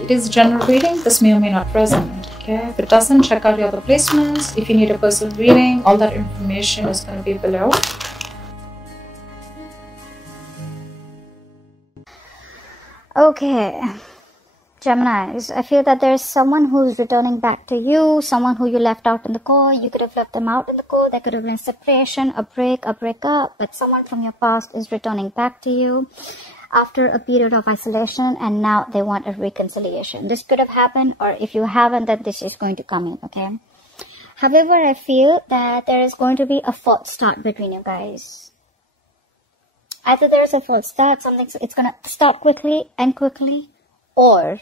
It is general reading. This may or may not resonate. Okay, if it doesn't, check out your other placements. If you need a personal reading, all that information is going to be below. Okay, Geminis, I feel that there's someone who's returning back to you, someone who you left out in the core. You could have left them out in the core. There could have been a separation, a breakup, but someone from your past is returning back to you after a period of isolation, and now they want a reconciliation. This could have happened, or if you haven't, then this is going to come in, okay? However, I feel that there is going to be a false start between you guys. Either there's a false start, it's going to start quickly, or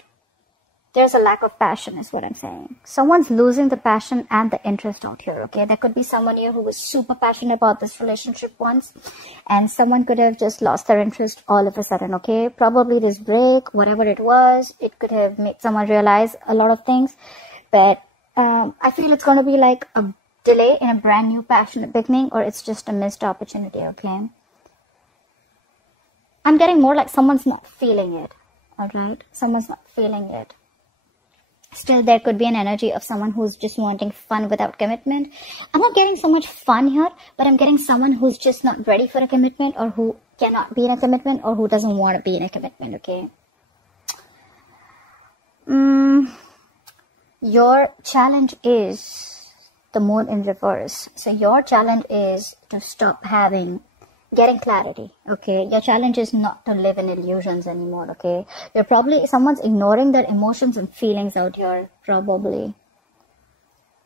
there's a lack of passion is what I'm saying. Someone's losing the passion and the interest out here, okay? There could be someone here who was super passionate about this relationship once, and someone could have just lost their interest all of a sudden, okay? Probably this break, whatever it was, it could have made someone realize a lot of things, but I feel it's going to be like a delay in a brand new passionate beginning, or it's just a missed opportunity, okay? I'm getting more like someone's not feeling it, alright? Someone's not feeling it. Still, there could be an energy of someone who's just wanting fun without commitment. I'm not getting so much fun here, but I'm getting someone who's just not ready for a commitment, or who cannot be in a commitment, or who doesn't want to be in a commitment, okay? Your challenge is the moon in reverse. So your challenge is to stop getting clarity, okay? Your challenge is not to live in illusions anymore, okay? Someone's ignoring their emotions and feelings out here, probably.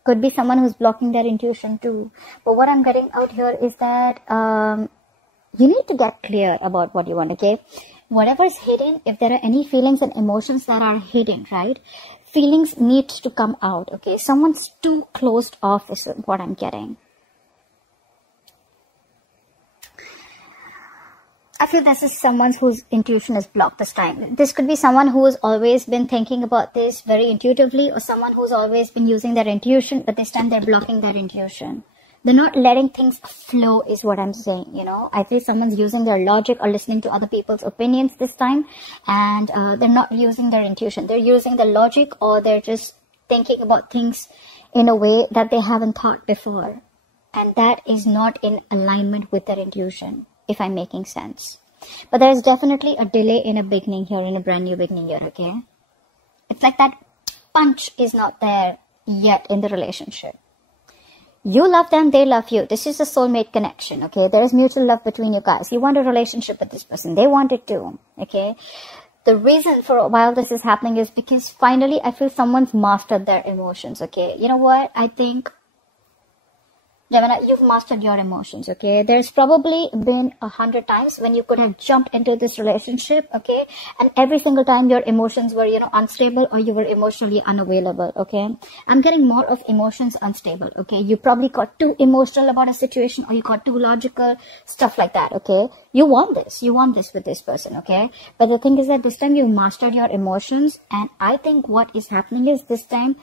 Could be someone who's blocking their intuition too. But what I'm getting out here is that you need to get clear about what you want, okay? Whatever is hidden, if there are any feelings and emotions that are hidden, right? Feelings need to come out, okay? Someone's too closed off is what I'm getting. I feel this is someone whose intuition is blocked this time. This could be someone who has always been thinking about this very intuitively, or someone who's always been using their intuition, but this time they're blocking their intuition. They're not letting things flow is what I'm saying, you know. I feel someone's using their logic or listening to other people's opinions this time, and they're not using their intuition. They're using the logic, or they're just thinking about things in a way that they haven't thought before. And that is not in alignment with their intuition, if I'm making sense. But there's definitely a delay in a beginning here, in a brand new beginning here, okay? It's like that punch is not there yet in the relationship. You love them, they love you. This is a soulmate connection, okay? There is mutual love between you guys. You want a relationship with this person. They want it too, okay? The reason for while this is happening is because finally I feel someone's mastered their emotions, okay? You know what? I think, Gemini, you've mastered your emotions, okay? There's probably been 100 times when you could have jumped into this relationship, okay? And every single time your emotions were, unstable, or you were emotionally unavailable, okay? I'm getting more of emotions unstable, okay? You probably got too emotional about a situation, or you got too logical, stuff like that, okay? You want this with this person, okay? But the thing is that this time you've mastered your emotions, and I think what is happening is this time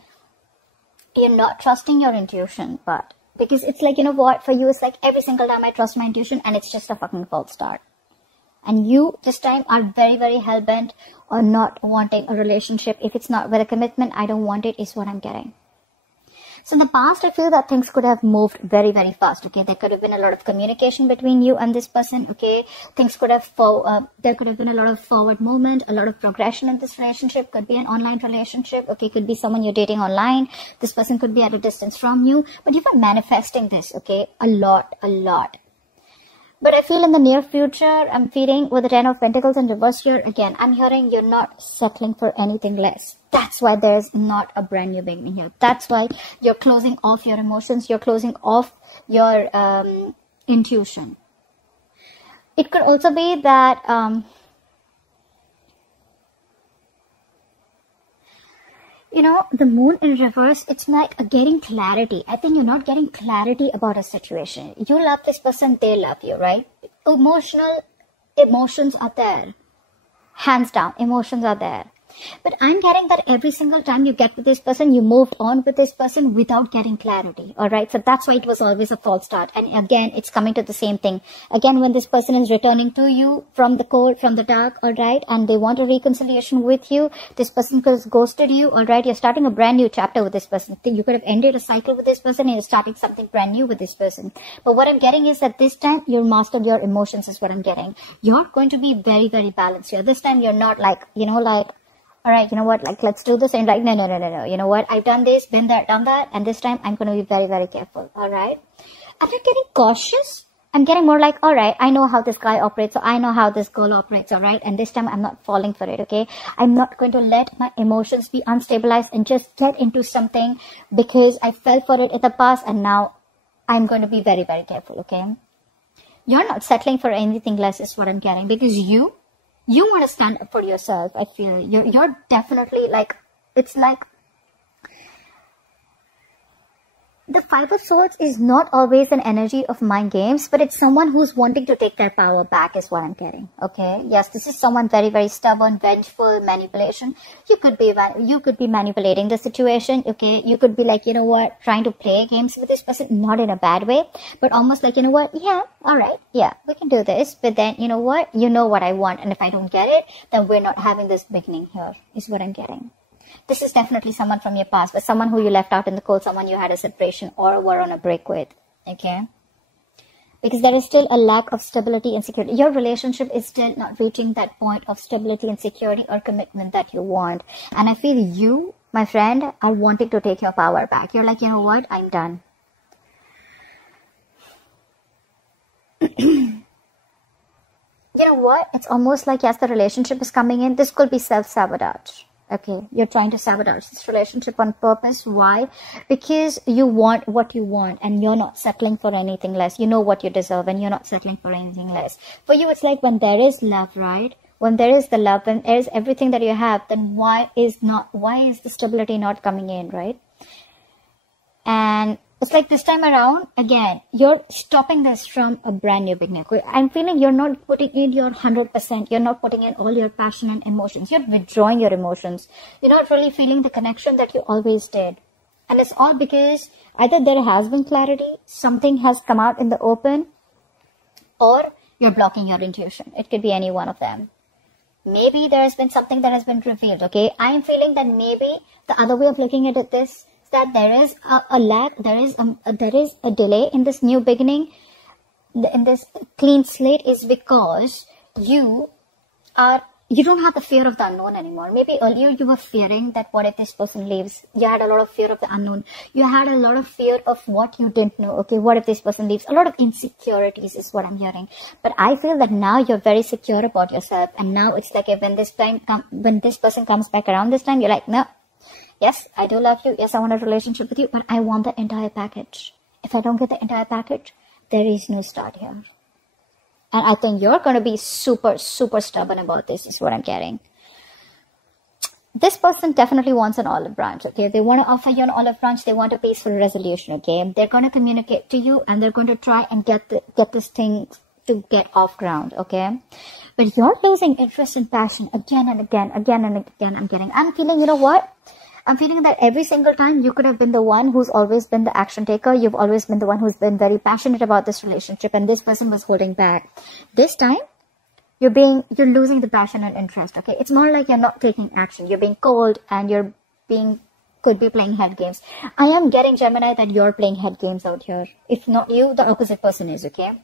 you're not trusting your intuition, but because it's like, you know what, for you, it's like every single time I trust my intuition and it's just a fucking false start. And you, this time, are very, very hell-bent on not wanting a relationship. If it's not with a commitment, I don't want it, is what I'm getting. So in the past, I feel that things could have moved very, very fast, okay? There could have been a lot of communication between you and this person, okay? Things could have, there could have been a lot of forward movement, a lot of progression in this relationship. Could be an online relationship, okay? Could be someone you're dating online. This person could be at a distance from you. But you were manifesting this, okay? A lot. But I feel in the near future, I'm feeling with the 10 of Pentacles in reverse here, again, I'm hearing you're not settling for anything less. That's why there's not a brand new beginning here. That's why you're closing off your emotions. You're closing off your intuition. It could also be that the moon in reverse, it's like getting clarity. I think you're not getting clarity about a situation. You love this person, they love you, right? Emotions are there. Hands down, emotions are there. But I'm getting that every single time you get with this person, you moved on with this person without getting clarity. All right. So that's why it was always a false start. And again, it's coming to the same thing. Again, when this person is returning to you from the cold, from the dark, all right, and they want a reconciliation with you, this person has ghosted you, all right, you're starting a brand new chapter with this person. You could have ended a cycle with this person and you're starting something brand new with this person. But what I'm getting is that this time you're mastered your emotions is what I'm getting. You're going to be very, very balanced here. This time you're not like, all right, you know what, like, let's do this. And like, no. You know what? I've done this, been there, done that. And this time I'm going to be very, very careful. All right. I'm not getting cautious. I'm getting more like, all right, I know how this guy operates. So I know how this girl operates. All right. And this time I'm not falling for it. Okay. I'm not going to let my emotions be unstabilized and just get into something because I fell for it in the past. And now I'm going to be very, very careful. Okay. You're not settling for anything less is what I'm getting, because you want to stand up for yourself. I feel you're definitely like, it's like the Five of Swords is not always an energy of mind games, but it's someone who's wanting to take their power back is what I'm getting. Okay. Yes, this is someone very, very stubborn, vengeful, manipulation. You could be manipulating the situation. Okay. You could be like, you know what, trying to play games with this person, not in a bad way, but almost like, you know what, yeah, all right, yeah, we can do this. But then, you know what, you know what I want. And if I don't get it, then we're not having this beginning here is what I'm getting. This is definitely someone from your past, but someone who you left out in the cold, someone you had a separation or were on a break with, okay? Because there is still a lack of stability and security. Your relationship is still not reaching that point of stability and security or commitment that you want. And I feel you, my friend, are wanting to take your power back. You're like, you know what, I'm done. You know what? It's almost like, yes, the relationship is coming in. This could be self-sabotage. Okay, you're trying to sabotage this relationship on purpose. Why? Because you want what you want and you're not settling for anything less. You know what you deserve and you're not settling for anything less. For you, it's like when there is love, right? When there is the love, when there is everything that you have, then why is the stability not coming in, right? And it's like this time around, again, you're stopping this from a brand new beginning. I'm feeling you're not putting in your 100%. You're not putting in all your passion and emotions. You're withdrawing your emotions. You're not really feeling the connection that you always did. And it's all because either there has been clarity, something has come out in the open, or you're blocking your intuition. It could be any one of them. Maybe there has been something that has been revealed, okay? I'm feeling that maybe the other way of looking at it is that there is a lack, there is a delay in this new beginning, in this clean slate, is because you don't have the fear of the unknown anymore. Maybe earlier you were fearing that what if this person leaves? You had a lot of fear of the unknown. You had a lot of fear of what you didn't know. Okay, what if this person leaves? A lot of insecurities is what I'm hearing. But I feel that now you're very secure about yourself. And now it's like when this person comes back around this time, you're like, no. Yes, I do love you. Yes, I want a relationship with you, but I want the entire package. If I don't get the entire package, there is no start here. And I think you're going to be super, super stubborn about this, is what I'm getting. This person definitely wants an olive branch, okay? They want to offer you an olive branch. They want a peaceful resolution, okay? They're going to communicate to you and they're going to try and get this thing to get off ground, okay? But you're losing interest and passion again and again. I'm feeling, you know what? I'm feeling that every single time you could have been the one who's always been the action taker. You've always been the one who's been very passionate about this relationship, and this person was holding back. This time, you're losing the passion and interest, okay? It's more like you're not taking action. You're being cold and could be playing head games. I am getting, Gemini, that you're playing head games out here. If not you, the opposite person is, okay?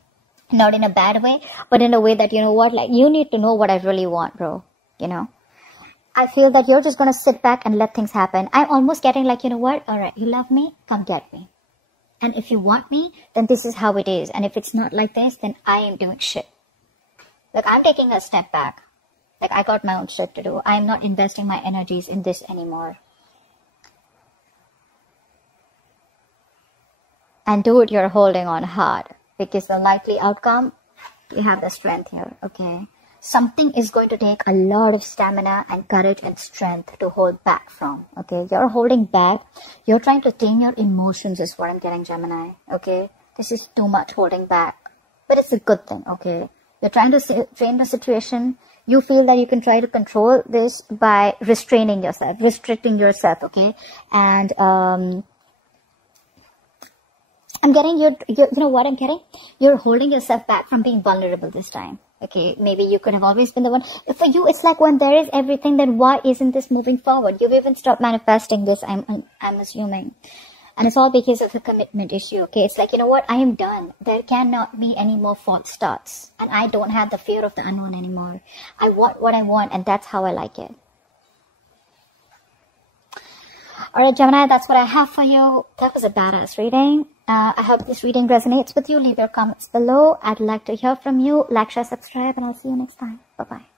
Not in a bad way, but in a way that, you know what, like, you need to know what I really want, bro, you know? I feel that you're just going to sit back and let things happen. I'm almost getting like, you know what? All right, you love me? Come get me. And if you want me, then this is how it is. And if it's not like this, then I am doing shit. Like, I'm taking a step back. Like, I got my own shit to do. I'm not investing my energies in this anymore. And dude, you're holding on hard. Because the likely outcome, you have the strength here, okay? Something is going to take a lot of stamina and courage and strength to hold back from, okay? You're holding back. You're trying to tame your emotions is what I'm getting, Gemini, okay? This is too much holding back. But it's a good thing, okay? You're trying to frame the situation. you feel that you can try to control this by restraining yourself, restricting yourself, okay? And I'm getting you know what I'm getting? You're holding yourself back from being vulnerable this time. Okay, maybe you could have always been the one. For you, it's like when there is everything, then why isn't this moving forward? You've even stopped manifesting this, I'm assuming. And it's all because of the commitment issue, okay? It's like, you know what? I am done. There cannot be any more false starts. And I don't have the fear of the unknown anymore. I want what I want, and that's how I like it. Alright, Gemini, that's what I have for you. That was a badass reading. I hope this reading resonates with you. Leave your comments below. I'd like to hear from you. Like, share, subscribe, and I'll see you next time. Bye-bye.